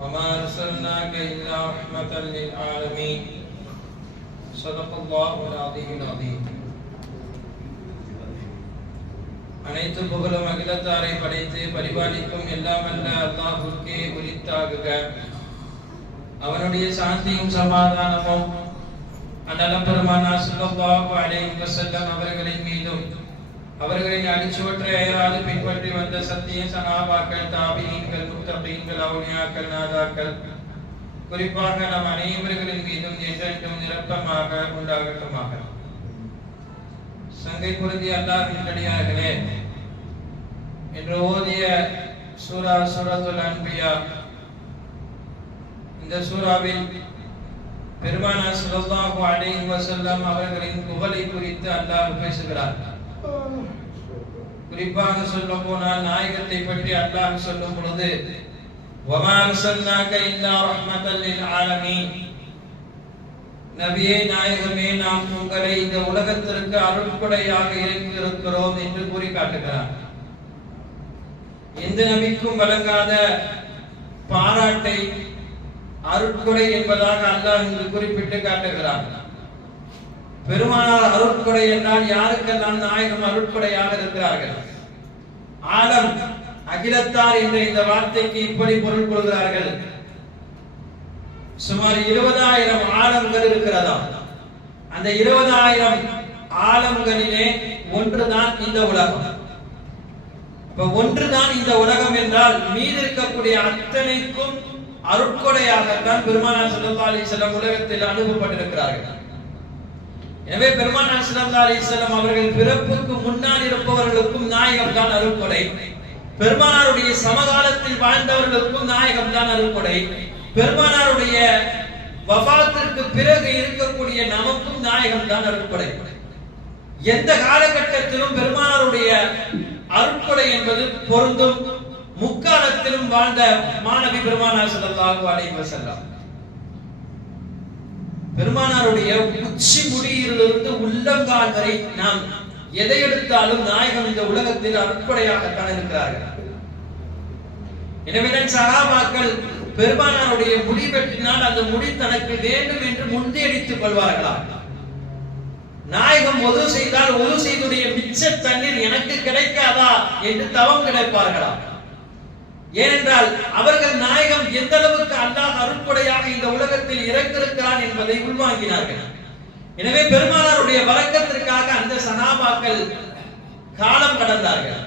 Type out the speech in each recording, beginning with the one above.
وما أرسلناك إلا رحمة للعالمين صدق الله العظيم العظيم அனைத்து புகழும் அகிலத்தாரை படைத்து பரிபாலிக்கும் எல்லாம் அல்ல அல்லாஹுக்கே உரித்தாகுக அவனுடைய சாந்தியும் சமாதானமும் அந்நலம் பெருமானா ஸல்லல்லாஹு அலைஹி வஸல்லம் அவர்களின் மீதும் அவர்களின் அடிச்சுவற்றை ஏறாது பின்பற்றி வந்த சத்திய சனாபாக்கள் தாபியீன்கள் முத்தபீன்கள் அவுனியாக்கள் நாதாக்கள். குறிப்பாக நம் அனைவர்களின் மீதும் என்றென்றும் நிரப்பமாக உண்டாகட்டுமாக. சங்கை குருதி அல்லாஹின் அடியார்களே என்று ஓதிய சூரா சூரத்துல் அன்பியா இந்த சூறாவில் பெருமானா ஸல்லல்லாஹு அலைஹி வஸல்லம் அவர்களின் புகழை குறித்து அல்லாஹ் பேசுகிறார்கள் குறிப்பாக சொல்ல போனால் நாயகத்தை பற்றி அல்லாஹ் சொல்லும் பொழுது நபியே நாயகமே நாம் உங்களை இந்த உலகத்திற்கு அருட்கொடையாக இருக்கிறோம் என்று கூறி காட்டுகிறார். எந்த நபிக்கும் வழங்காத பாராட்டை அருட்கொடை என்பதாக அல்லாஹ் இங்கு குறிப்பிட்டு காட்டுகிறார். பெருமானார் அருட்கொடை என்றால் யாருக்கெல்லாம் நாயகம் அருட்கொடையாக இருக்கிறார்கள்? ஆலம் அகிலத்தார் என்ற இந்த வார்த்தைக்கு இப்படி பொருள் கொள்கிறார்கள் சுமார் இருபதாயிரம் ஆலம்கள் இருக்கிறதா? அந்த இருபதாயிரம் ஆலம்களிலே ஒன்றுதான் இந்த உலகம். இப்ப ஒன்றுதான் இந்த உலகம் என்றால் மீது இருக்கக்கூடிய அத்தனைக்கும் அருட்கொடையாகத்தான் பெருமானா ஸல்லல்லாஹு அலைஹி வஸல்லம் உலகத்தில் அனுப்பப்பட்டிருக்கிறார்கள். எனவே பெருமானார் அவர்கள் பிறப்புக்கு முன்னால் இருப்பவர்களுக்கும் நாயகம் தான் அருட்கொடை பெருமானாருடைய சமகாலத்தில் வாழ்ந்தவர்களுக்கும் நாயகம் தான் பெருமானாருடைய வபாத்திற்கு பிறகு இருக்கக்கூடிய நமக்கும் நாயகம் தான் அருட்கொடை எந்த காலகட்டத்திலும் பெருமானாருடைய அருட்கொடை என்பது பொருந்தும். முக்காலத்திலும் வாழ்ந்த மாணவி பெருமானார் ஸல்லல்லாஹு அலைஹி வஸல்லம். பெருமானாருடைய உச்சி முடியிலிருந்து உள்ளங்கால் வரை நாம் எதை எடுத்தாலும் நாயகம் இந்த உலகத்தில் அற்படையாகத்தான் இருக்கிறார்கள். எனவேதான் சகாபாக்கள் பெருமானாருடைய முடி வெட்டினால் அந்த முடி தனக்கு வேண்டும் என்று முந்தியடித்துக் கொள்வார்களா? நாயகம் ஒது செய்தால் ஒது செய்துடைய மிச்ச தண்ணீர் எனக்கு கிடைக்காதா என்று தவம் கிடைப்பார்களா ஏனென்றால் அவர்கள் நாயகம் எந்த அளவுக்கு அல்லாஹ் அருட்கொடையாக இந்த உலகத்தில் இறக்கிருக்கிறான் என்பதை உள்வாங்கினார்கள். எனவே பெருமானாருடைய வழக்கத்திற்காக அந்த சகாபாக்கள் காலம் கடந்தார்கள்.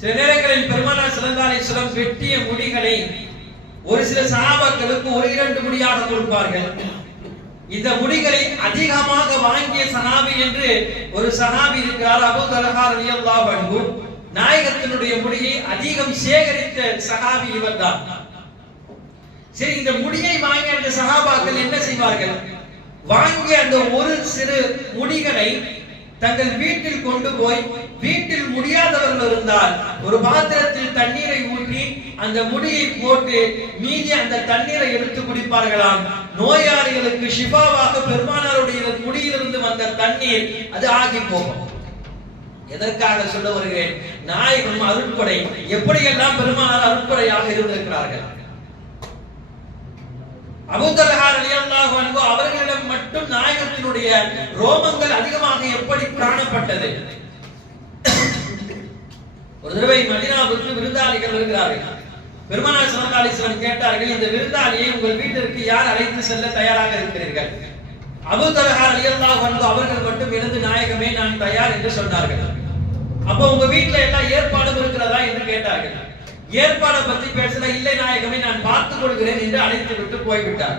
சில நேரங்களில் பெருமானார் சிறந்தாலை சிலம் வெட்டிய முடிகளை ஒரு சில சகாபாக்களுக்கு ஒரு இரண்டு முடியாக கொடுப்பார்கள். இந்த முடிகளை அதிகமாக வாங்கிய சனாபி என்று ஒரு சனாபி இருக்கிறார். அபு தலஹா ரலியல்லாஹு அன்ஹு. நாயகத்தினுடைய முடியை அதிகம் சேகரித்த சகாபி இவர்தான். சரி இந்த முடியை வாங்கி அந்த சகாபாக்கள் என்ன செய்வார்கள்? வாங்கி அந்த ஒரு சிறு முடிகளை தங்கள் வீட்டில் கொண்டு போய் வீட்டில் முடியாதவர்கள் இருந்தால் ஒரு பாத்திரத்தில் தண்ணீரை ஊற்றி அந்த முடியை போட்டு மீதி அந்த தண்ணீரை எடுத்து குடிப்பார்களாம். நோயாளிகளுக்கு ஷிஃபாவாக பெருமானாருடைய முடியிலிருந்து வந்த தண்ணீர் அது ஆகி போகும். எதற்காக சொல்ல வருகிறேன்? நாயகம் அருட்படை எப்படியெல்லாம் பெருமானார் அருட்படையாக இருந்திருக்கிறார்கள்? அபூதலஹார் ரலியல்லாஹு அவர்களிடம் மட்டும் நாயகத்தினுடைய ரோமங்கள் அதிகமாக எப்படி காணப்பட்டது ஒரு தடவை மதினாவுக்கு விருந்தாளிகள் வருகிறார்கள். பெருமானார் ஸல்லல்லாஹு கேட்டார்கள் இந்த விருந்தாளியை உங்கள் வீட்டிற்கு யார் அழைத்து செல்ல தயாராக இருக்கிறீர்கள்? அபூ தலஹா ரலியல்லாஹு அன்ஹு அவர்கள் மட்டும் இருந்து நாயகமே நான் தயார் என்று சொன்னார்கள். அப்போ உங்க வீட்டுல எல்லாம் ஏற்பாடும் இருக்கிறதா என்று கேட்டார்கள். ஏற்பாடை பத்தி பேசல இல்லை நாயகமே நான் பார்த்துக் கொள்கிறேன் என்று அழைத்து விட்டு போய்விட்டார்.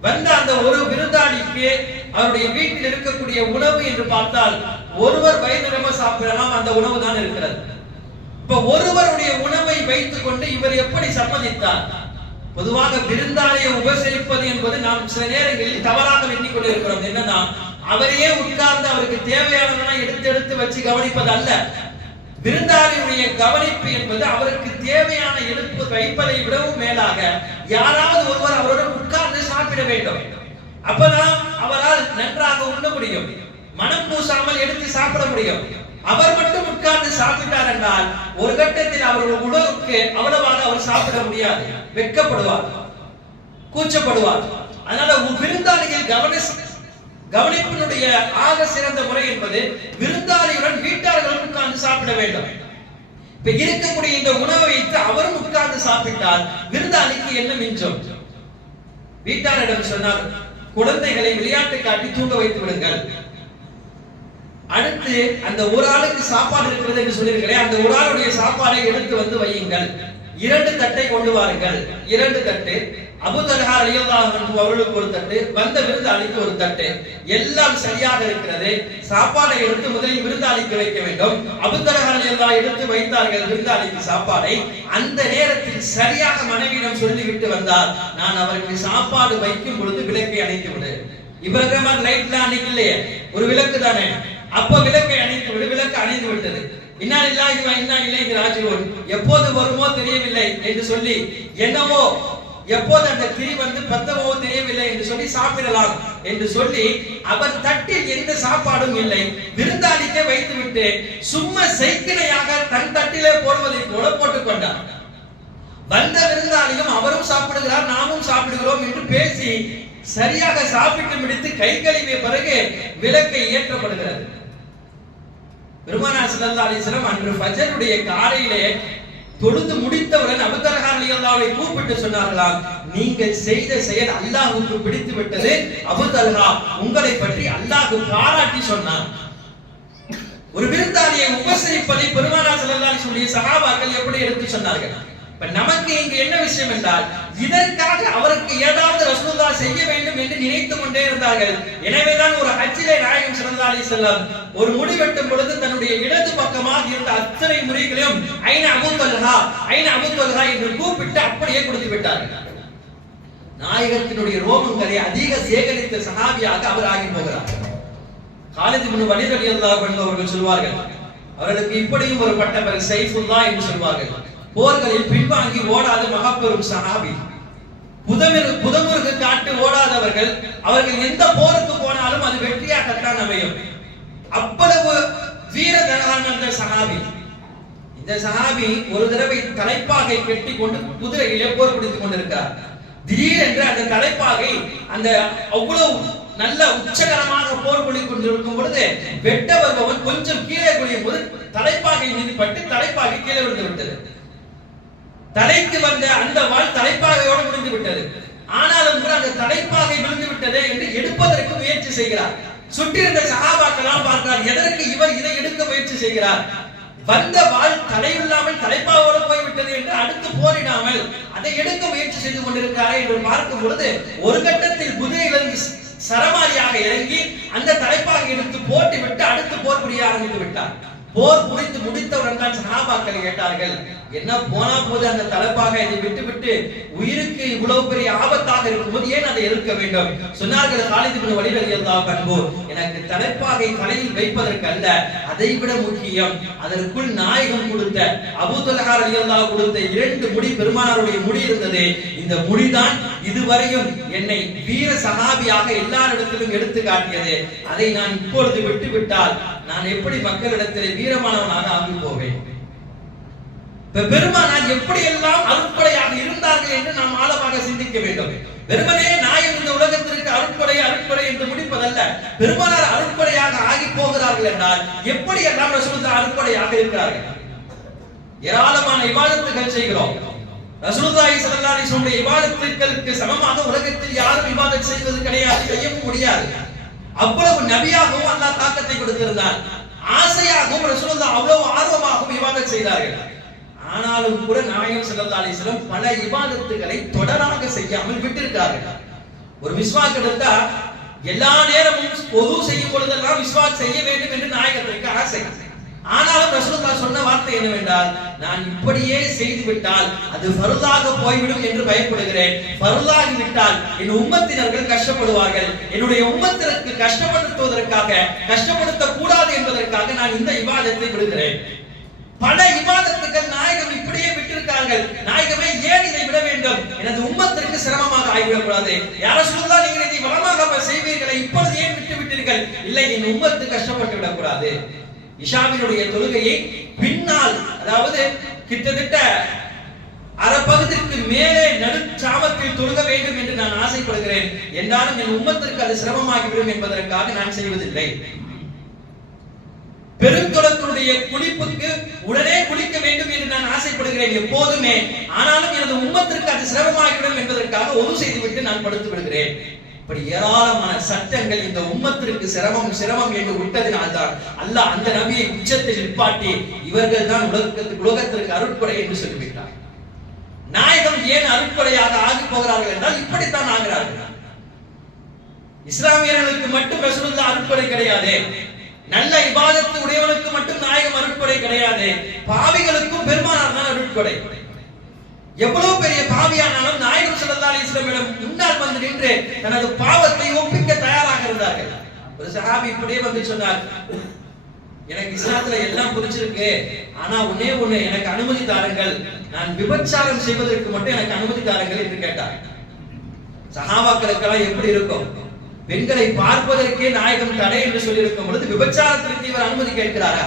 வந்த அந்த ஒரு விருந்தாளிக்கு அவருடைய வீட்டில் இருக்கக்கூடிய உணவு என்று பார்த்தால் ஒருவர் வயிறு நிரம்ப சாப்பிடலாம் அந்த உணவு தான் இருக்கிறது. இப்ப ஒருவருடைய உணவை வைத்துக் கொண்டு இவர் எப்படி சம்மதித்தார்? பொதுவாக விருந்தாளியை உபசரிப்பது என்பது நாம் சில நேரங்களில் தவறாக எண்ணிக்கொண்டிருக்கிறோம் என்னன்னா அவரையே உட்கார்ந்து அவருக்கு தேவையானதெல்லாம் எடுத்து எடுத்து வச்சு கவனிப்பது அல்ல விருந்தாளியுடைய கவனிப்பு என்பது அவருக்கு தேவையான எடுப்பு வைப்பதை விடவும் மேலாக யாராவது ஒருவர் அவருடன் உட்கார்ந்து சாப்பிட வேண்டும். அப்பதான் அவரால் நன்றாக உண்ண முடியும். மனம் பூசாமல் எடுத்து சாப்பிட முடியும். அவர் மட்டும் உட்கார்ந்து சாப்பிட்டார் என்றால் ஒரு கட்டத்தில் அவருடைய உணவுக்கு அவ்வளவாக அவர் சாப்பிட முடியாது. வெட்கப்படுவார். கூச்சப்படுவார். அதனால விருந்தாளிகள் கவன கவனிப்பினுடைய ஆக சிறந்த முறை என்பது விருந்தாளியுடன் வீட்டார்களும் உட்கார்ந்து சாப்பிட வேண்டும். இப்ப இருக்கக்கூடிய இந்த உணவை வைத்து அவரும் உட்கார்ந்து சாப்பிட்டால் விருந்தாளிக்கு என்ன மிஞ்சம்? வீட்டாரிடம் சொன்னார் குழந்தைகளை விளையாட்டு காட்டி தூங்க வைத்து விடுங்கள். அடுத்து அந்த ஒரு ஆளுக்கு சாப்பாடு இருக்கிறது என்று சொல்லியிருக்கிறேன் அந்த ஒரு ஆளுடைய சாப்பாடை எடுத்து வந்து வையுங்கள். இரண்டு தட்டை கொண்டு வாருங்கள். இரண்டு தட்டு அபுதல்ஹா அலியல்லாஹு அன்ஹு அவர்களுக்கு ஒரு தட்டு வந்த விருந்தாளிக்கு ஒரு தட்டு. எல்லாம் சரியாக இருக்கிறது. சாப்பாடை எடுத்து முதலில் விருந்தாளிக்கு வைக்க வேண்டும். அபுதல்ஹா அலியல்லாஹ் எடுத்து வைத்தார்கள் விருந்தாளிக்கு சாப்பாடை. அந்த நேரத்தில் சரியாக மனைவியிடம் சொல்லிவிட்டு வந்தார் நான் அவருக்கு சாப்பாடு வைக்கும் பொழுது விளக்கை அணைத்து விடு. இவருக்கிற மாதிரி லைட்லாம் அன்னைக்கு இல்லையே. ஒரு விளக்கு தானே. அப்ப விளக்கை அணைத்து விடு விளக்கு அணைந்து விட்டது. இன்னா இல்லாஹி வ இன்னா இலைஹி ராஜிஊன். எப்போது வருமோ தெரியவில்லை என்று சொல்லி என்னவோ எப்போது அந்த திரி வந்து பத்தவோ தெரியவில்லை என்று சொல்லி சாப்பிடலாம் என்று சொல்லி அவர் தட்டில் எந்த சாப்பாடும் இல்லை. விருந்தாளிக்க வைத்துவிட்டு சும்மா செய்கினையாக தன் தட்டிலே போடுவதை போல போட்டுக் கொண்டார் வந்த விருந்தாளியும் அவரும் சாப்பிடுகிறார் நாமும் சாப்பிடுகிறோம் என்று பேசி சரியாக சாப்பிட்டு முடித்து கை கழுவிய பிறகு விளக்கை ஏற்றப்படுகிறது. பெருமானா ஸல்லல்லாஹு அன்று ஃபஜருடைய காலையிலே தொழுது முடித்தவுடன் அபூதர்ஹான் ரலியல்லாஹு கூப்பிட்டு சொன்னார்களாம் நீங்கள் செய்த செயல் அல்லாஹ்வுக்கு பிடித்து விட்டது. அபுதல்ஹா உங்களை பற்றி அல்லாஹ் பாராட்டி சொன்னார் ஒரு விருந்தாளியை உபசரிப்பதை பெருமானா ஸல்லல்லாஹு அலைஹி எப்படி எடுத்து சொன்னார்கள்? நமக்கு இங்கு என்ன விஷயம் என்றால் இதற்காக அவருக்கு ஏதாவது ரசூல்லா செய்ய வேண்டும் என்று நினைத்து கொண்டே இருந்தார்கள். எனவேதான் ஒரு ஹஜ்ஜிலே நாயகம் சிறந்தாலே செல்லம் ஒரு முடி வெட்டும் பொழுது தன்னுடைய இடது பக்கமாக இருந்த அத்தனை முறைகளையும் ஐநா அபூதல்ஹா ஐநா அபூதல்ஹா என்று கூப்பிட்டு அப்படியே கொடுத்து விட்டார்கள். நாயகத்தினுடைய ரோமங்களை அதிக சேகரித்த சகாபியாக அவர் ஆகி போகிறார். காலேஜ் முன் வலீத் என்று அவர்கள் சொல்வார்கள் அவர்களுக்கு இப்படியும் ஒரு பட்டம் சைஃபுல்லா என்று சொல்வார்கள். போர்களில் பின்வாங்கி ஓடாத மகாபெரும் சஹாபி. புதமிரு புதமுருகு காட்டு ஓடாதவர்கள் அவர்கள் எந்த போருக்கு போனாலும் அது வெற்றியாகத்தான் அமையும். அவ்வளவு வீர தனகான சஹாபி. இந்த சஹாபி ஒரு தடவை தலைப்பாகை கட்டி கொண்டு குதிரையிலே போர் பிடித்துக் கொண்டிருக்கிறார். திடீரென்று அந்த தலைப்பாகை அந்த அவ்வளவு நல்ல உச்சகரமாக போர் புள்ளி கொண்டிருக்கும் பொழுது வெட்ட வருபவன் கொஞ்சம் கீழே குனியும் போது தலைப்பாகை மீது பட்டு தலைப்பாகை கீழே விழுந்து விட்டது. தலைக்கு வந்த அந்த வாள் தலைப்பாகையோடு விழுந்து விட்டது ஆனாலும் கூட அந்த தலைப்பாகை விழுந்து விட்டதே என்று எடுப்பதற்கு முயற்சி செய்கிறார். சுற்றிருந்த சகாபாக்கெல்லாம் பார்க்கிறார் எதற்கு இவர் இதை எடுக்க முயற்சி செய்கிறார்? வந்த வாள் தலையில்லாமல் தலைப்பாவோடு போய்விட்டது என்று அடுத்து போரிடாமல் அதை எடுக்க முயற்சி செய்து கொண்டிருக்கிறாரே என்று பார்க்கும் பொழுது ஒரு கட்டத்தில் குதிரையிலிருந்து சரமாரியாக இறங்கி அந்த தலைப்பாக எடுத்து போட்டு விட்டு அடுத்து போர் புரிய ஆரம்பித்து விட்டார். போர் முடித்து முடித்தவுடன் தான் சகாபாக்கள் கேட்டார்கள் என்ன போனா போது அந்த தலைப்பாக இதை விட்டு விட்டு உயிருக்கு இவ்வளவு பெரிய ஆபத்தாக இருக்கும்போது ஏன் அதை எதிர்க்க வேண்டும்? சொன்னார்கள் காலித் இப்னு வலீத் எனக்கு தலைப்பாகை தலையில் வைப்பதற்கு அல்ல அதை விட முக்கியம். அதற்குள் நாயகம் கொடுத்த அபுதலகார் அலியல்லா கொடுத்த இரண்டு முடி பெருமானாருடைய முடி இருந்தது. இந்த முடிதான் இதுவரையும் என்னை வீர சகாபியாக எல்லாரிடத்திலும் எடுத்து காட்டியது. அதை நான் இப்பொழுது விட்டுவிட்டால் நான் எப்படி மக்களிடத்தில் வீரமானவனாக ஆகி போவேன் பெருமானார் எப்படி எல்லாம் அருட்படையாக இருந்தார்கள் என்று நாம் ஆழமாக சிந்திக்க வேண்டும். வெறுமனே நான் இந்த உலகத்திற்கு அருட்படை அருட்படை என்று முடிப்பதல்ல. பெருமானார் அருட்படையாக ஆகி போகிறார்கள் என்றால் எப்படி எல்லாம் ரசூலுல்லாஹ் அருட்படையாக இருக்கிறார்கள் ஏராளமான விவாதத்துகள் செய்கிறோம். ரசூலுல்லாஹி ஸல்லல்லாஹு அலைஹி வஸல்லம் இபாதத்துகளுக்கு சமமாக உலகத்தில் யாரும் இபாதத் செய்வது கிடையாது செய்யவும் முடியாது. அவ்வளவு நபியாகவும் அல்லாஹ் தாக்கத்தை கொடுத்திருந்தார் ஆசையாகவும் ரசூலுல்லாஹ் அவ்வளவு ஆர்வமாகவும் இபாதத் செய்தார்கள். ஆனாலும் கூட நாயகம் ஸல்லல்லாஹு அலிஸ்லம் பல இபாதத்துகளை தொடராக செய்யாமல் விட்டிருக்கார்கள். ஒரு விஸ்வாக் எடுத்தா எல்லா நேரமும் பொது செய்யும் பொழுதெல்லாம் விஸ்வாக் செய்ய வேண்டும் என்று நாயகத்திற்கு ஆசை. ஆனாலும் ரசூலுல்லாஹ் சொன்ன வார்த்தை என்னவென்றால் நான் இப்படியே செய்து விட்டால் அது ஃபர்லாக போய்விடும் என்று பயப்படுகிறேன். ஃபர்லாகி விட்டால் என் உம்மத்தினர்கள் கஷ்டப்படுவார்கள். என்னுடைய உம்மத்திற்கு கஷ்டப்படுத்துவதற்காக கஷ்டப்படுத்த கூடாது என்பதற்காக நான் இந்த விவாதத்தை விடுகிறேன். பல இமாதத்துக்கள் நாயகம் இப்படியே விட்டிருக்கார்கள் நாயகமே ஏன் இதை விட வேண்டும்? எனது உம்மத்திற்கு சிரமமாக ஆகிவிடக்கூடாது. யார சொல்லா நீங்கள் இதை வளமாக செய்வீர்களை இப்பொழுது ஏன் விட்டு விட்டீர்கள்? இல்லை என் உம்மத்து கஷ்டப்பட்டு விடக்கூடாது. இஷாவினுடைய தொழுகையை பின்னால் அதாவது கிட்டத்தட்ட அரைப்பகுதிற்கு மேலே நடுச்சாமத்தில் தொழுக வேண்டும் என்று நான் ஆசைப்படுகிறேன். என்றாலும் என் உம்மத்திற்கு அது சிரமமாகிவிடும் என்பதற்காக நான் செய்வதில்லை. பெருந்தொடர்களுடைய குளிப்புக்கு உடனே குளிக்க வேண்டும் என்று நான் ஆசைப்படுகிறேன் எப்போதுமே. ஆனாலும் எனது உம்மத்திற்கு அது சிரமமாகிவிடும் என்பதற்காக ஒது செய்துவிட்டு நான் படுத்து விடுகிறேன். இப்படி ஏராளமான சட்டங்கள் இந்த உம்மத்திற்கு சிரமம் சிரமம் என்று விட்டதினால்தான் அல்லாஹ் அந்த நபியை உச்சத்தில் நிப்பாட்டி இவர்கள் தான் உலகத்திற்கு உலகத்திற்கு அருட்கொடை என்று சொல்லிவிட்டார். நாயகம் ஏன் அருட்கொடையாக ஆகி போகிறார்கள் என்றால் இப்படித்தான் ஆகிறார்கள். இஸ்லாமியர்களுக்கு மட்டும் ரசூலுல்லாஹ் அருட்கொடை கிடையாது. நல்ல இபாதத்து உடையவனுக்கு மட்டும் நாயகம் அருட்கொடை கிடையாது. பாவிகளுக்கும் பெருமானார் தான் அருட்கொடை. எவ்வளவு பெரிய பாவியானாலும் நாயகம் ஸல்லல்லாஹு அலிஸ்லமிடம் முன்னால் வந்து நின்று தனது பாவத்தை ஒப்பிக்க தயாராக இருந்தார்கள். ஒரு சஹாபி இப்படியே வந்து சொன்னார் எனக்கு இஸ்லாத்துல எல்லாம் புரிஞ்சிருக்கு. ஆனா ஒன்னே ஒண்ணு எனக்கு அனுமதி தாருங்கள். நான் விபச்சாரம் செய்வதற்கு மட்டும் எனக்கு அனுமதி தாருங்கள் என்று கேட்டார். சஹாபாக்களுக்கெல்லாம் எப்படி இருக்கும்? பெண்களை பார்ப்பதற்கே நாயகம் தடை என்று சொல்லியிருக்கும் பொழுது விபச்சாரத்திற்கு இவர் அனுமதி கேட்கிறாரா?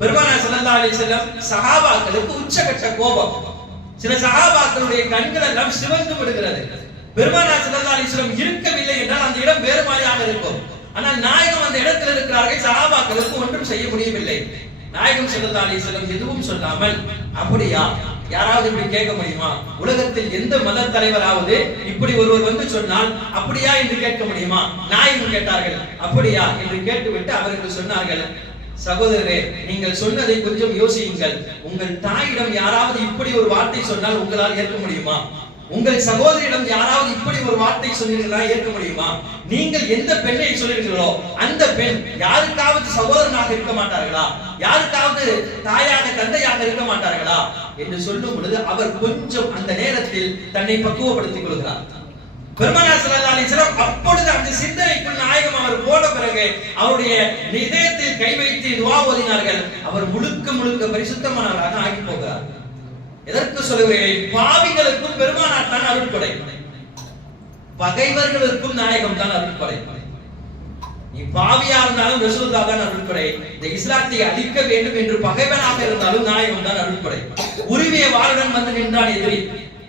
பெருமானா சல்லா அலி செல்லம் சகாபாக்களுக்கு உச்சகட்ட கோபம். சில சகாபாக்களுடைய கண்கள் எல்லாம் சிவந்து விடுகிறது. பெருமானா சல்லா அலி செல்லம் இருக்கவில்லை என்றால் அந்த இடம் வேறு மாதிரியாக இருக்கும். ஆனால் நாயகம் அந்த இடத்தில் இருக்கிறார்கள் சகாபாக்களுக்கு ஒன்றும் செய்ய முடியவில்லை. நாயகம் சல்லா அலி செல்லம் எதுவும் சொல்லாமல் அப்படியா? யாராவது இப்படி கேட்க முடியுமா? உலகத்தில் எந்த மத தலைவராவது இப்படி ஒருவர் வந்து சொன்னால் அப்படியா? என்று கேட்க முடியுமா? நாயகம் கேட்டார்கள். அப்படியா? என்று கேட்டுவிட்டு அவர்கள் சொன்னார்கள் சகோதரரே நீங்கள் சொன்னதை கொஞ்சம் யோசியுங்கள். உங்கள் தாயிடம் யாராவது இப்படி ஒரு வார்த்தை சொன்னால் உங்களால் ஏற்க முடியுமா? உங்கள் சகோதரியிடம் யாராவது இப்படி ஒரு வார்த்தை சொன்னீர்களா ஏற்க முடியுமா? நீங்கள் எந்த பெண்ணை சொல்லியிருக்கிறீர்களோ அந்த பெண் யாருக்காவது சகோதரனாக இருக்க மாட்டார்களா? யாருக்காவது தாயாக தந்தையாக இருக்க மாட்டார்களா? என்று சொல்லும் பொழுது அவர் கொஞ்சம் அந்த நேரத்தில் தன்னை பக்குவப்படுத்திக் கொள்கிறார். பெருமானார் ஸல்லல்லாஹு அப்பொழுது அந்த சிந்தனைக்குள் நாயகம் அவர் போன பிறகு அவருடைய இதயத்தில் கை வைத்து துவா ஓதினார்கள். அவர் முழுக்க முழுக்க பரிசுத்தமானவராக ஆகி போகிறார். எதற்கு சொல்லுகிறேன்? பாவிகளுக்கும் பெருமானார் தான் அருட்படை பகைவர்களுக்கும் நாயகம் தான் அருட்படை நீ பாவியா இருந்தாலும் ரசூல்லா தான் அருள்படை இந்த இஸ்லாத்தை அழிக்க வேண்டும் என்று பகைவனாக இருந்தாலும் நாயகம் தான் அருள்படை உரிமைய வாருடன் வந்து நின்றான் எதிரி.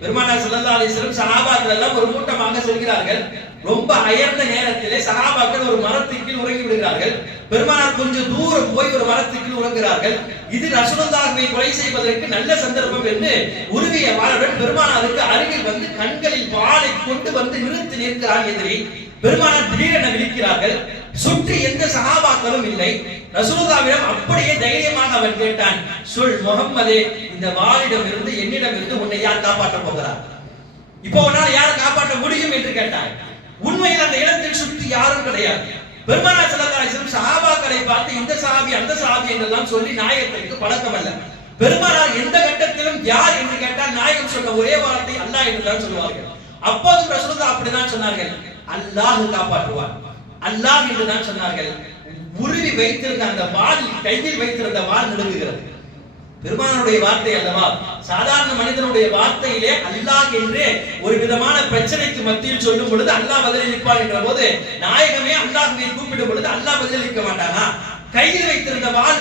பெருமானார் சல்லா அலைஹி வஸல்லம் எல்லாம் ஒரு கூட்டமாக செல்கிறார்கள். ரொம்ப அயர்ந்த நேரத்திலே சகாபாக்கள் ஒரு மரத்துக்கு உறங்கி விடுகிறார்கள். பெருமானார் கொஞ்சம் தூரம் போய் ஒரு மரத்துக்கு உறங்குகிறார்கள். இது ரசூலுல்லாஹ்வை கொலை செய்வதற்கு நல்ல சந்தர்ப்பம் என்று உருவிய வாழவன் பெருமானாருக்கு அருகில் வந்து கண்களில் வாளை கொண்டு வந்து நிறுத்தி நிற்கிறான் எதிரி. பெருமானார் திடீரென விழிக்கிறார்கள். சுற்றி எந்த சகாபாக்களும் இல்லை. ரசூலுல்லாவிடம் அப்படியே தைரியமாக அவன் கேட்டான் சொல் முகம்மதே இந்த வாளிடம் இருந்து என்னிடம் இருந்து உன்னை யார் காப்பாற்ற போகிறார்? இப்போ உன்னால் யாரை காப்பாற்ற முடியும் என்று கேட்டான் உண்மையில் அந்த இடத்தில் சுற்றி யாரும் கிடையாது. பெருமானா செல்லதாசம் சஹாபாக்களை பார்த்து இந்த சஹாபி அந்த சஹாபி? என்றெல்லாம் சொல்லி நாயகத்திற்கு பழக்கம் அல்ல. பெருமானார் எந்த கட்டத்திலும் யார்? என்று கேட்டால் நாயகம் சொன்ன ஒரே வார்த்தை அல்லாஹ் என்று தான் சொல்லுவார்கள். அப்போது ரசூலுல்லாஹ் அப்படிதான் சொன்னார்கள். அல்லாஹ் காப்பாற்றுவார் அல்லாஹ் என்று தான் சொன்னார்கள். உருவி வைத்திருந்த அந்த வால் கையில் வைத்திருந்த வால் நடுங்குகிறது. பெருமானுடைய வார்த்தை அல்லவா? சாதாரண மனிதனுடைய வார்த்தையிலே அல்லாஹ் என்று ஒரு விதமான பிரச்சனைக்கு மத்தியில் சொல்லும் பொழுது அல்லாஹ் பதிலளிப்பான் என்ற போது நாயகமே அல்லாஹ்வை கூப்பிடும் பொழுது அல்லாஹ் பதிலளிக்க மாட்டானா? கையில் வைத்திருந்த வால்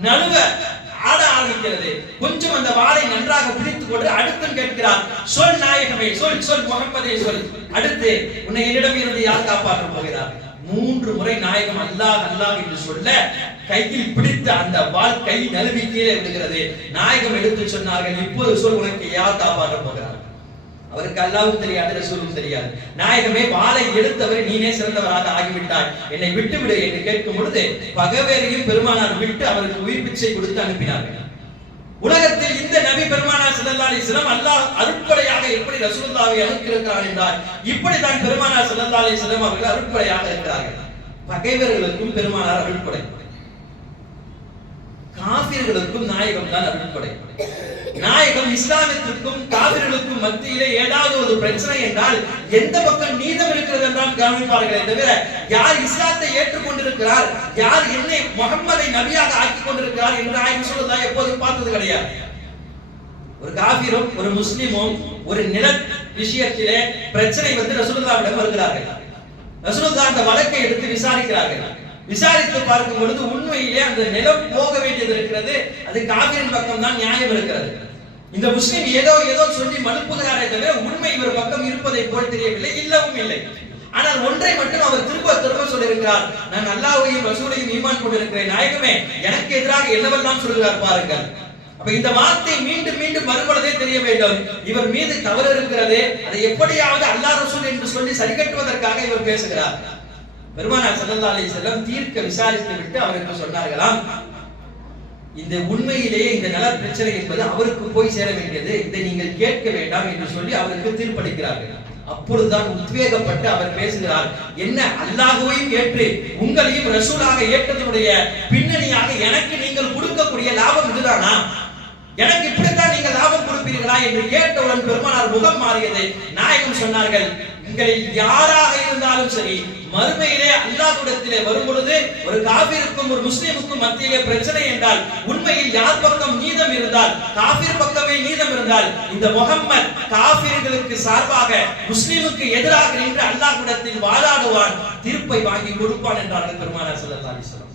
நழுவ ஆட ஆரம்பிக்கிறது. கொஞ்சம் அந்த வாளை நன்றாக பிடித்துக் கொண்டு அடுத்தும் கேட்கிறார் சொல் நாயகமே சொல் சொல் முகமதே சொல். அடுத்து உன்னை என்னிடம் இருந்து யார் காப்பாற்ற போகிறார்? மூன்று முறை நாயகம் அல்லாஹ் அல்லாஹ் என்று சொல்ல கையில் பிடித்த அந்த வாள் கை நழுவி கீழே விடுகிறது நாயகம் எடுத்து சொன்னார்கள் இப்போது சொல் உனக்கு யார் காப்பாற்ற போகிறார்? அவருக்கு அல்லாவும் தெரியாது ரசூலும் தெரியாது. நாயகமே வாளை எடுத்தவர் நீனே சிறந்தவராக ஆகிவிட்டாய். என்னை விட்டு விடு என்று கேட்கும் பொழுது பகவேரையும் பெருமானார் விட்டு அவருக்கு உயிர் பிச்சை கொடுத்து அனுப்பினார்கள். உலகத்தில் இந்த நபி பெருமானார் செல்லல்லா அலிஸ்லாம் அல்லாஹ் அருட்படையாக எப்படி ரசூல்லாவை அனுப்பியிருக்கிறான் என்றார் இப்படி தான் பெருமானார் ஸல்லல்லாஹு அலைஹி அவர்கள் அருட்படையாக இருக்கிறார்கள். பகைவர்களுக்கும் பெருமானார் அருட்படை காபிர்களுக்கும் நாயகம் தான் அருள்படை. நாயகம் இஸ்லாமியத்திற்கும் காவிர்களுக்கும் மத்தியிலே ஏதாவது ஒரு பிரச்சனை என்றால் எந்த பக்கம் நீதம் இருக்கிறது என்றால் கவனிப்பார்களே தவிர யார் இஸ்லாத்தை ஏற்றுக்கொண்டிருக்கிறார் யார் என்னை முகம்மதை நபியாக ஆக்கி கொண்டிருக்கிறார் என்று ஆய்வு சொல்லதா எப்போதும் பார்த்தது கிடையாது. ஒரு காபிரும் ஒரு முஸ்லிமும் ஒரு நில விஷயத்திலே பிரச்சனை வந்து ரசூலுல்லாவிடம் வருகிறார்கள். ரசூலுல்லா அந்த வழக்கை எடுத்து விசாரிக்கிறார்கள். விசாரித்து பார்க்கும் பொழுது உண்மையிலே அந்த நிலம் போக வேண்டியது இருக்கிறது. அது காவிரின் பக்கம் தான் நியாயம் இருக்கிறது. இந்த முஸ்லிம் ஏதோ ஏதோ சொல்லி மனுப்புகிறாரே தவிர உண்மை இவர் பக்கம் இருப்பதை போல் தெரியவில்லை இல்லவும் இல்லை. ஆனால் ஒன்றை மட்டும் அவர் திரும்ப திரும்ப சொல்லியிருக்கிறார். நான் அல்லாஹ்வையும் ரசூலையும் ஈமான் கொண்டிருக்கிறேன். நாயகமே எனக்கு எதிராக என்னவெல்லாம் சொல்கிறார் பாருங்கள். அப்ப இந்த வார்த்தை மீண்டும் மீண்டும் வரும்பொழுதே தெரிய வேண்டும். இவர் மீது தவறு இருக்கிறது. அதை எப்படியாவது அல்லாஹ் ரசூல் என்று சொல்லி சரி கட்டுவதற்காக இவர் பேசுகிறார். பெருமானார் சல்லா அலி செல்லம் தீர்க்க விசாரித்து விட்டு அவருக்கு சொன்னார்களாம்? இந்த உண்மையிலேயே இந்த நல பிரச்சனை என்பது அவருக்கு போய் சேர வேண்டியது. இதை நீங்கள் கேட்க வேண்டாம் என்று சொல்லி அவருக்கு தீர்ப்பளிக்கிறார்கள். அப்பொழுதுதான் உத்வேகப்பட்டு அவர் பேசுகிறார். என்ன அல்லாஹுவையும் ஏற்று உங்களையும் ரசூலாக ஏற்றதுடைய பின்னணியாக எனக்கு நீங்கள் கொடுக்கக்கூடிய லாபம் இதுதானா? எனக்கு இப்படித்தான் நீங்கள் லாபம் கொடுப்பீர்களா? என்று கேட்டவுடன் பெருமானார் முகம் மாறியது நாயகம் சொன்னார்கள். உங்களில் யாராக இருந்தாலும் சரி மறுமையிலே அல்லாஹ்விடத்திலே வரும் பொழுது ஒரு காபிருக்கும் ஒரு முஸ்லிமுக்கும் மத்தியிலே பிரச்சனை என்றால் உண்மையில் யார் பக்கம் நீதம் இருந்தால் காபிர் பக்கமே நீதம் இருந்தால் இந்த முகம்மது காபிர்களுக்கு சார்பாக முஸ்லிமுக்கு எதிராக நின்று அல்லாஹ்விடத்தில் வாதாடுவான் தீர்ப்பை வாங்கி கொடுப்பான் என்றார்கள் பெருமானார் ஸல்லல்லாஹு அலைஹி வஸல்லம்.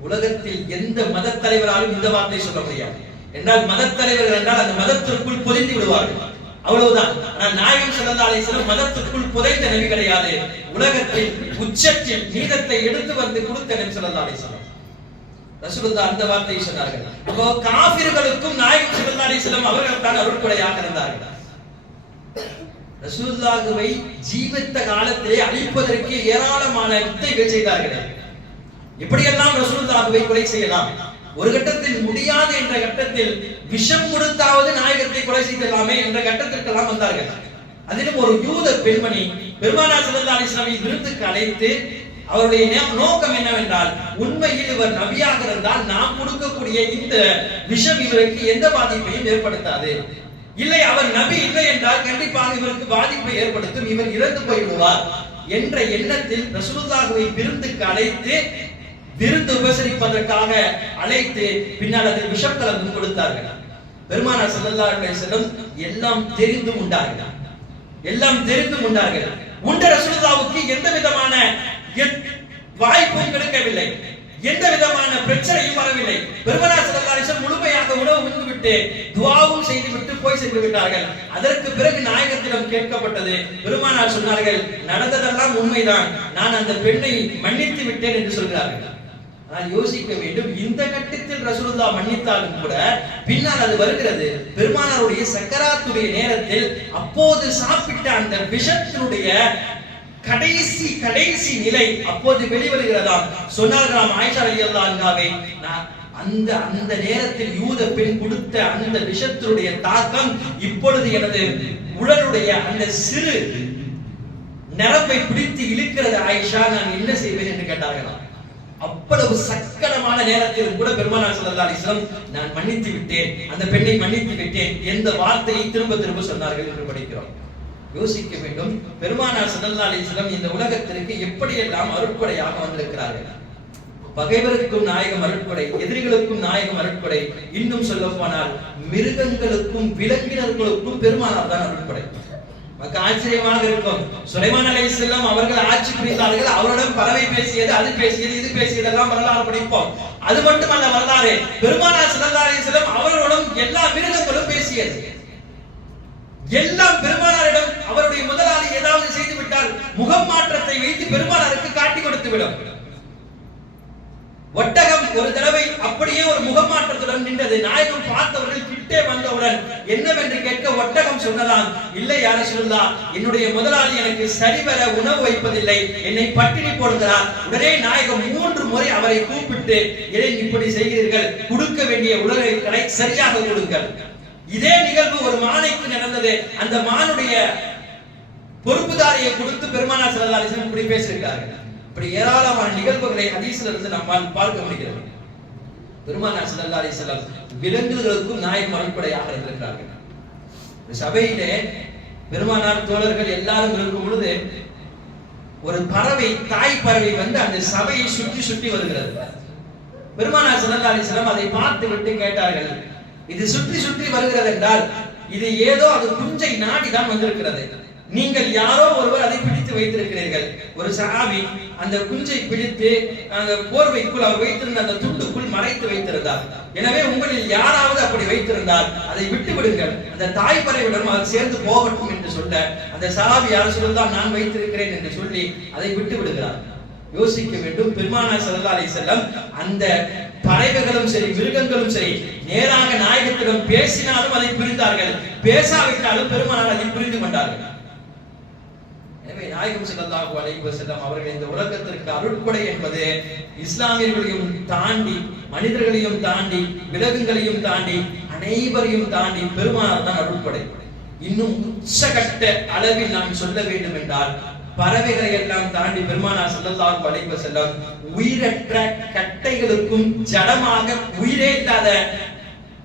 உலகத்தில் எந்த மத தலைவராலும் இந்த வார்த்தை சொல்ல முடியாது. என்றால் மத தலைவர்கள் என்றால் அந்த மதத்திற்குள் பொதிந்து விடுவார்கள். அவ்வளவுதான். ஆனால் நாயகம் சிறந்தாலே அலைஹி வஸல்லம் புதைந்த நபி கிடையாது உலகத்தில் உச்சத்தில் நீதத்தை எடுத்து வந்து கொடுத்த நபி சிறந்தாலே அலைஹி அந்த வார்த்தையை சொன்னார்கள். அப்போ காபிர்களுக்கும் நாயகம் சிறந்தாலே அலைஹி வஸல்லம் அவர்கள் தான் அருட்கொடையாக இருந்தார்கள். ரசூலுல்லாஹுவை ஜீவித்த காலத்திலே அழிப்பதற்கு ஏராளமான யுத்தங்கள் செய்தார்கள். இப்படியெல்லாம் ரசூலுல்லாஹுவை கொலை செய்யலாம். ஒரு கட்டத்தில் முடியாது என்ற கட்டத்தில் விஷம் கொடுத்தாவது நாயகத்தை கொலை செய்யலாமே என்ற கட்டத்திற்கெல்லாம் வந்தார்கள். அதிலும் ஒரு யூத பெண்மணி பெருமானா ஸல்லல்லாஹு அலைஹி விருந்துக்கு அழைத்து அவருடைய நோக்கம் என்னவென்றால் உண்மையில் இவர் நபியாக இருந்தால் நாம் கொடுக்கக்கூடிய இந்த விஷம் இவருக்கு எந்த பாதிப்பையும் ஏற்படுத்தாது. இல்லை அவர் நபி இல்லை என்றால் கண்டிப்பாக இவருக்கு பாதிப்பை ஏற்படுத்தும் இவர் இறந்து போய்விடுவார் என்ற எண்ணத்தில் ரசூலுல்லாஹுவை விருந்துக்கு அழைத்து விருந்து உபசரிப்பதற்காக அழைத்து பின்னால் அதில் விஷம் கலந்து கொடுத்தார்கள் பெருமானார் ஸல்லல்லாஹு செல்லும் எல்லாம் தெரிந்தும் உண்டார்கள். எல்லாம் தெரிந்தும் உண்டார்கள். உண்ட ரசூலுல்லாவுக்கு எந்த விதமான வாய்ப்பும் கிடைக்கவில்லை. எந்த விதமான பிரச்சனையும் வரவில்லை. பெருமானார் ஸல்லல்லாஹு முழுமையாக உணவு உண்டுவிட்டு துவாவும் செய்துவிட்டு போய் சென்று விட்டார்கள். அதற்கு பிறகு நாயகத்திடம் கேட்கப்பட்டது பெருமானார் சொன்னார்கள் நடந்ததெல்லாம் உண்மைதான். நான் அந்த பெண்ணை மன்னித்து விட்டேன் என்று சொல்கிறார்கள். ஆனால் யோசிக்க வேண்டும். இந்த கட்டத்தில் ரசூலுல்லா மன்னித்தாலும் கூட பின்னால் அது வருகிறது. பெருமானாருடைய சக்கராத்துடைய நேரத்தில் அப்போது சாப்பிட்ட அந்த விஷத்தினுடைய கடைசி கடைசி நிலை அப்போது வெளிவருகிறதாம். சொன்னார்களாம் ஆயிஷா ரலியல்லாஹு அன்ஹாவை நான் அந்த அந்த நேரத்தில் யூத பெண் கொடுத்த அந்த விஷத்தினுடைய தாக்கம் இப்பொழுது எனது உடலுடைய அந்த சிறு நரம்பை பிடித்து இழுக்கிறது. ஆயிஷா நான் என்ன செய்வேன் என்று கேட்டார்களாம். அவ்வளவு சக்கரமான நேரத்தில் கூட பெருமானார் ஸல்லல்லாஹு அலைஹி நான் மன்னித்து விட்டேன். அந்த பெண்ணை மன்னித்து விட்டேன். எந்த வார்த்தையை திரும்ப திரும்ப சொன்னார்கள் என்று படிக்கிறோம். யோசிக்க வேண்டும். பெருமானார் ஸல்லல்லாஹு அலைஹி இந்த உலகத்திற்கு எப்படியெல்லாம் அருட்கொடையாக வந்திருக்கிறார்கள்? பகைவருக்கும் நாயகம் அருட்கொடை எதிரிகளுக்கும் நாயகம் அருட்கொடை இன்னும் சொல்ல போனால் மிருகங்களுக்கும் விலங்கினர்களுக்கும் பெருமானார் தான் அருட்கொடை. நமக்கு ஆச்சரியமாக இருக்கும். சுலைமான் அலை செல்லம் அவர்கள் ஆட்சி புரிந்தார்கள். அவரிடம் பறவை பேசியது அது பேசியது இது பேசியது எல்லாம் வரலாறு படிப்போம். அது மட்டுமல்ல வரலாறு. பெருமானார் ஸல்லல்லாஹு அலை செல்லம் அவர்களிடம் எல்லா மிருகங்களும் பேசியது. எல்லா பெருமானாரிடம் அவருடைய முதலாளி ஏதாவது செய்து விட்டால் முகம் மாற்றத்தை வைத்து பெருமானாருக்கு காட்டி கொடுத்து விடும் ஒட்டகம் ஒரு தடவை அப்படியே ஒரு முகமாற்றத்துடன் நின்றது. நாயகம் பார்த்தவர்கள் கிட்டே வந்தவுடன் என்னவென்று கேட்க ஒட்டகம் சொன்னதாம் இல்லை யார சொல்லா என்னுடைய முதலாளி எனக்கு சரிவர உணவு வைப்பதில்லை. என்னை பட்டினி போடுகிறார். உடனே நாயகம் மூன்று முறை அவரை கூப்பிட்டு இதை இப்படி செய்கிறீர்கள். கொடுக்க வேண்டிய உணவை சரியாக கொடுங்கள். இதே நிகழ்வு ஒரு மானைக்கு நடந்தது. அந்த மானுடைய பொறுப்புதாரியை கொடுத்து பெருமானா ஸல்லல்லாஹு இப்படி பேசியிருக்கார்கள் இப்படி ஏராளமான நிகழ்வுகளை ஹதீஸ்ல இருந்து நம்மால் பார்க்க முடிகிறது. பெருமானார் சல்லா அலி வஸல்லம் விலங்குகளுக்கும் நாயம் அடிப்படையாக இருந்திருக்கிறார்கள். இந்த சபையிலே பெருமானார் தோழர்கள் எல்லாரும் இருக்கும் பொழுது ஒரு பறவை தாய் பறவை வந்து அந்த சபையை சுற்றி சுற்றி வருகிறது. பெருமானார் சல்லா அலி வஸல்லம் அதை பார்த்து விட்டு கேட்டார்கள் இது சுற்றி சுற்றி வருகிறது என்றால் இது ஏதோ அது குஞ்சை நாடி தான் வந்திருக்கிறது. நீங்கள் யாரோ ஒருவர் அதை பிடித்து வைத்திருக்கிறீர்கள். ஒரு சஹாபி அந்த குஞ்சை பிடித்து அந்த போர்வைக்குள் அவர் வைத்திருந்த அந்த துண்டுக்குள் மறைத்து வைத்திருந்தார். எனவே உங்களில் யாராவது அப்படி வைத்திருந்தால் அதை விட்டு விடுங்கள் அந்த தாய் பறவையுடன் அது சேர்ந்து போகட்டும் என்று சொல்ல அந்த சஹாபி யார் சொல்லுதான் நான் வைத்திருக்கிறேன் என்று சொல்லி அதை விட்டு விடுகிறார் யோசிக்க வேண்டும். பெருமானா ஸல்லல்லாஹு அலைஹி அந்த பறவைகளும் சரி மிருகங்களும் சரி நேராக நாயகத்திடம் பேசினாலும் அதை புரிந்தார்கள். பேசாவிட்டாலும் பெருமானார் அதை புரிந்து கொண்டார்கள். நாயகம் ஸல்லல்லாஹு அலைஹி வஸல்லம் அவர்கள் இந்த உலகத்திற்கு அருட்கொடை என்பது இஸ்லாமியர்களையும் தாண்டி மனிதர்களையும் தாண்டி விலங்குகளையும் தாண்டி அனைவரையும் தாண்டி பெருமானார் தான் அருட்கொடை. இன்னும் உச்சகட்ட அளவில் நாம் சொல்ல வேண்டும் என்றால் பறவைகளை எல்லாம் தாண்டி பெருமானார் ஸல்லல்லாஹு அலைஹி வஸல்லம் உயிரற்ற கட்டைகளுக்கும் ஜடமாக உயிரே இல்லாத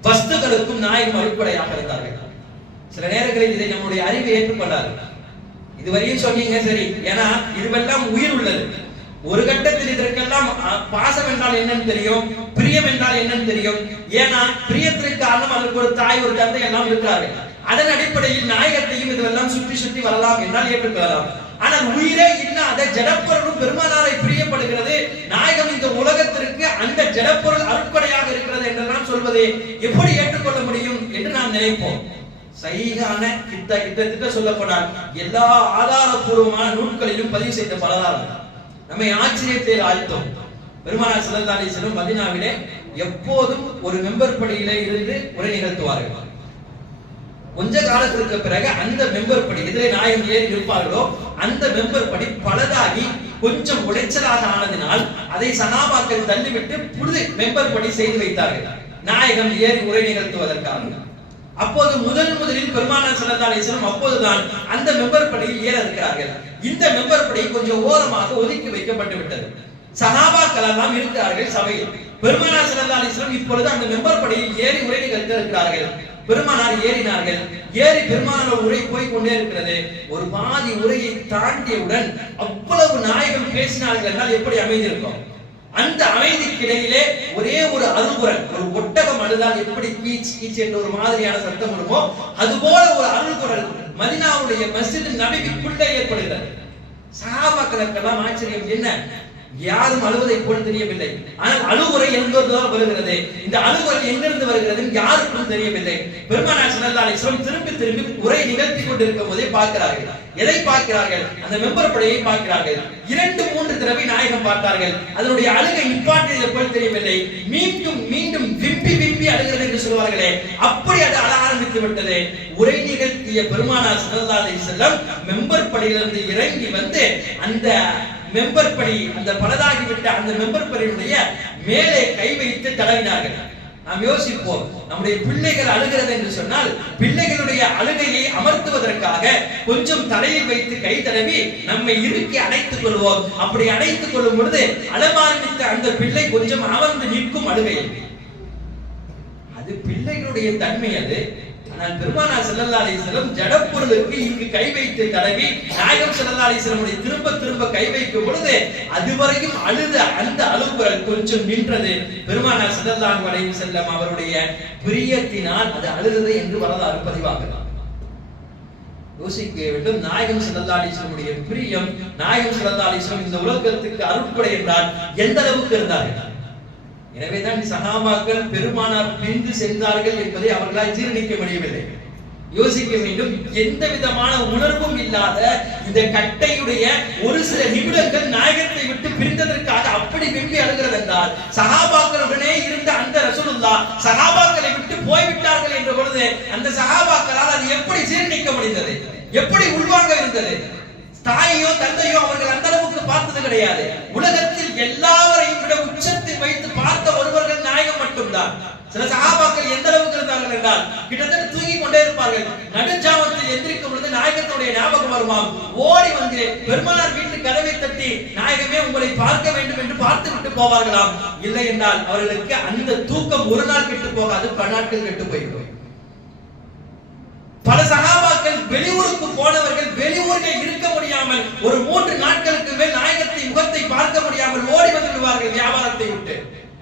வஸ்துகளுக்கும் நாயகம் அருட்கொடையாக இருந்தார்கள். சில நேரங்களில் இதை நம்முடைய அறிவை ஏற்றுக்கொள்ளார்கள் இதுவரையும் சொன்னீங்க சரி. ஏன்னா இதுவெல்லாம் உயிர் உள்ளது. ஒரு கட்டத்தில் இதற்கெல்லாம் பாசம் என்றால் என்னன்னு தெரியும் பிரியம் என்றால் என்னன்னு தெரியும். ஏன்னா பிரியத்திற்கு காரணம் அதற்கு ஒரு தாய் ஒரு தந்தை எல்லாம் இருக்காரு அதன் அடிப்படையில் நாயகத்தையும் இதுவெல்லாம் சுற்றி சுற்றி வரலாம் என்றால் ஏற்றுக்கொள்ளலாம். ஆனால் உயிரே இல்லாத ஜடப்பொருளும் பெருமானாரை பிரியப்படுகிறது. நாயகம் இந்த உலகத்திற்கு அந்த ஜடப்பொருள் அருட்படையாக இருக்கிறது என்றெல்லாம் சொல்வதை எப்படி ஏற்றுக்கொள்ள முடியும் என்று நாம் நினைப்போம். சைகான கிட்ட கிட்டத்தட்ட சொல்லப்படால் எல்லா ஆதாரபூர்வமான நூல்களிலும் பதிவு செய்த பலதாரம் நம்மை ஆச்சரியத்தில் ஆழ்த்தோம். பெருமானார் ஸல்லல்லாஹு அலைஹி எப்போதும் ஒரு மெம்பர் படியிலே இருந்து உரை நிகழ்த்துவார்கள். கொஞ்ச காலத்திற்கு பிறகு அந்த மெம்பர் படி எதிரே நாயகம் ஏறி இருப்பார்களோ அந்த மெம்பர் படி பலதாகி கொஞ்சம் உடைச்சலாக ஆனதினால் அதை சனாபாக்கள் தள்ளிவிட்டு புது மெம்பர் படி செய்து வைத்தார்கள். நாயகம் ஏறி உரை நிகழ்த்துவதற்காக. அப்போது முதன் முதலில் பெருமானார் சல்லல்லாஹு அலைஹி வஸல்லம் அப்போதுதான் அந்த மெம்பர் படியில் ஏற இருக்கிறார்கள். இந்த மெம்பர் படி கொஞ்சம் ஓரமாக ஒதுக்கி வைக்கப்பட்டு விட்டது. சஹாபாக்கள் எல்லாம் இருக்கிறார்கள் சபையில். பெருமானார் சல்லல்லாஹு அலைஹி வஸல்லம் இப்பொழுது அந்த மெம்பர் படியில் ஏறி உரை நிகழ்த்த இருக்கிறார்கள் பெருமானார் ஏறினார்கள். ஏறி பெருமானார் உரை போய் கொண்டே இருக்கிறது. ஒரு பாதி உரையை தாண்டியவுடன் அவ்வளவு நாயகம் பேசினார்கள் என்றால் எப்படி அமைந்திருக்கும்? அந்த அமைதிக்கிடையிலே ஒரே ஒரு அருள்குரல் ஒரு ஒட்டகம் அழுதால் எப்படி கீச் கீச் என்ற ஒரு மாதிரியான சத்தம் வருமோ அதுபோல ஒரு அருள்குரல் மதினாவுடைய மஸ்ஜித் நபிக்குள்ளே ஏற்படுகிறது. சஹாபாக்களுக்கெல்லாம் ஆச்சரியம் என்ன? யாரும் அழுவதை போல் தெரியவில்லை. ஆனால் அழுகுறை எங்கிருந்துதான் வருகிறது. இந்த அழுகுறை எங்கிருந்து வருகிறது யாருக்கும் தெரியவில்லை. பெருமானார் ஸல்லல்லாஹு அலைஹி திரும்பி திரும்பி உரை நிகழ்த்தி கொண்டிருக்கும் போதே பார்க்கிறார்கள். எதை பார்க்கிறார்கள்? அந்த மெம்பர் படையை பார்க்கிறார்கள். இரண்டு மூன்று தடவை நாயகம் பார்த்தார்கள். அதனுடைய அழுகை நிப்பாட்டியது போல் தெரியவில்லை. மீண்டும் மீண்டும் விம்பி விம்பி அழுகிறது என்று சொல்வார்களே. அப்படி அது அழ ஆரம்பித்து விட்டது. உரை நிகழ்த்திய பெருமானார் ஸல்லல்லாஹு அலைஹி மெம்பர் படையிலிருந்து இறங்கி வந்து அந்த மெம்பர் படி அந்த பலதாகிவிட்ட அந்த மெம்பர் படியுடைய மேலே கை வைத்து தடவினார்கள். நாம் யோசிப்போம் நம்முடைய பிள்ளைகள் அழுகிறது என்று சொன்னால் பிள்ளைகளுடைய அழுகையை அமர்த்துவதற்காக கொஞ்சம் தலையில் வைத்து கை தடவி நம்மை இறுக்கி அடைத்துக் கொள்வோம். அப்படி அடைத்துக் கொள்ளும் பொழுது அலமாரம்பித்த அந்த பிள்ளை கொஞ்சம் அமர்ந்து நிற்கும் அழுகை. அது பிள்ளைகளுடைய தன்மை அது. நான் பெருமானா செல்லல்லா அலைஹி ஜடப்பொருளுக்கு இங்கு கை வைத்து தடவி நாயகம் செல்லல்லா அலைஹி திரும்ப திரும்ப கை வைக்கும் பொழுது அதுவரையும் அழுத அந்த அழுகுரல் கொஞ்சம் நின்றது. பெருமானா ஸல்லல்லாஹு அலைஹி செல்லம் அவருடைய பிரியத்தினால் அது அழுதது என்று வரலாறு பதிவாகலாம் யோசிக்க வேண்டும். நாயகம் ஸல்லல்லாஹு பிரியம் நாயகம் ஸல்லல்லாஹு இந்த உலகத்துக்கு அருட்படை என்றால் எந்த அளவுக்கு இருந்தார்கள்? எனவேதான் சகாபாக்கள் பெருமானார் பிரிந்து சென்றார்கள் என்பதை அவர்களால் ஜீரணிக்க முடியவில்லை. யோசிக்க வேண்டும் எந்த விதமான உணர்வும் இல்லாத இந்த கட்டையுடைய ஒரு சில நிமிடங்கள் நாயகத்தை விட்டு பிரிந்ததற்காக அப்படி விம்பி அழுகிறது என்றால் சகாபாக்களுடனே இருந்த அந்த ரசூலுல்லா சகாபாக்களை விட்டு போய்விட்டார்கள் என்ற பொழுது அந்த சகாபாக்களால் அது எப்படி ஜீரணிக்க முடிந்தது? எப்படி உள்வாங்க இருந்தது? தாயையோ தந்தையோ அவர்கள் அந்த அளவுக்கு பார்த்தது கிடையாது. உலகத்தில் எல்லா சில சகாபாக்கள் எந்த அளவுக்கு இருந்தார்கள் என்றால் கிட்டத்தட்ட தூங்கி கொண்டே இருப்பார்கள். நடுச்சாமத்தில் எந்திரிக்கும் பொழுது நாயகத்துடைய ஞாபகம் வருமாம் ஓடி வந்து பெருமானார் வீட்டு கதவை தட்டி நாயகமே உங்களை பார்க்க வேண்டும் என்று பார்த்து விட்டு போவார்களாம். இல்லை என்றால் அவர்களுக்கு அந்த தூக்கம் ஒரு நாள் கெட்டு போகாது பல நாட்கள் கெட்டு போய்விடும். பல சகாபாக்கள் வெளியூருக்கு போனவர்கள் வெளியூரில் இருக்க முடியாமல் ஒரு மூன்று நாட்களுக்கு மேல் நாயகத்தை முகத்தை பார்க்க முடியாமல் ஓடி வந்து விடுவார்கள் வியாபாரத்தை விட்டு.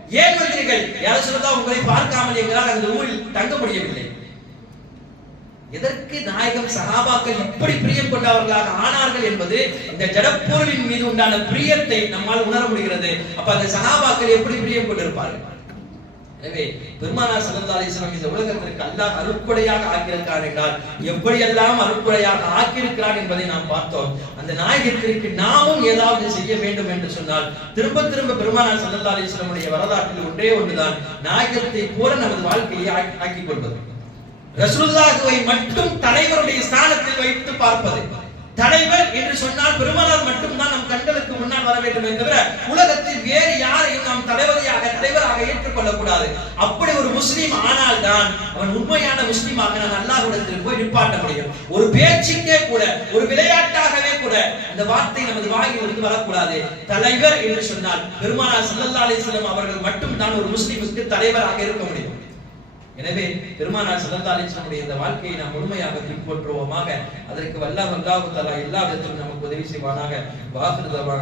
ஏன் வந்தீர்கள் யாரும் சொல்லதா உங்களை பார்க்காமல் எங்களால் அந்த ஊரில் தங்க முடியவில்லை. எதற்கு நாயகம் சகாபாக்கள் இப்படி பிரியம் கொண்டவர்களாக ஆனார்கள் என்பது இந்த ஜடப்பொருளின் மீது உண்டான பிரியத்தை நம்மால் உணர முடிகிறது. அப்ப அந்த சகாபாக்கள் எப்படி பிரியம் கொண்டிருப்பார்கள்? எனவே பெருமானார் சல்லா அலிஸ்லாம் இந்த உலகத்திற்கு அல்லாஹ் அருட்கொடையாக ஆக்கியிருக்கிறார் என்றால் எப்படியெல்லாம் அருட்கொடையாக ஆக்கியிருக்கிறான் என்பதை நாம் பார்த்தோம். அந்த நாயகத்திற்கு நாமும் ஏதாவது செய்ய வேண்டும் என்று சொன்னால் திரும்ப திரும்ப பெருமானார் சல்லா அலிஸ்லாமுடைய வரலாற்றில் ஒன்றே ஒன்றுதான் நாயகத்தை போல நமது வாழ்க்கையை ஆக்கிக் கொள்வது. ரசூலுல்லாஹுவை மட்டும் தலைவருடைய ஸ்தானத்தில் வைத்து பார்ப்பது. தலைவர் என்று சொன்னால் பெருமானார் மட்டும்தான் நம் கண்களுக்கு முன்னால் வர வேண்டும் தவிர உலகத்தில் வேறு யாரையும் நாம் தலைவதியாக தலைவராக ஏற்றுக்கொள்ளக் கூடாது அப்படி ஒரு முஸ்லீம் ஆனால் தான் அவன் உண்மையான முஸ்லீமாக நான் அல்லாஹுடத்தில் போய் நிப்பாட்ட முடியும். ஒரு பேச்சுக்கே கூட ஒரு விளையாட்டாகவே கூட அந்த வார்த்தை நமது வாயிலிருந்து வரக்கூடாது. தலைவர் என்று சொன்னால் பெருமானார் சல்லல்லா அலிஸ்லம் அவர்கள் மட்டும்தான் ஒரு முஸ்லீமுக்கு தலைவராக இருக்க முடியும். எனவே பெருமானார் சிறந்த அலிசனுடைய இந்த வாழ்க்கையை நாம் முழுமையாக பின்பற்றுவோமாக. அதற்கு வல்லாஹ் தலா எல்லா விதத்திலும் நமக்கு உதவி செய்வானாக. வாஹிரு தவான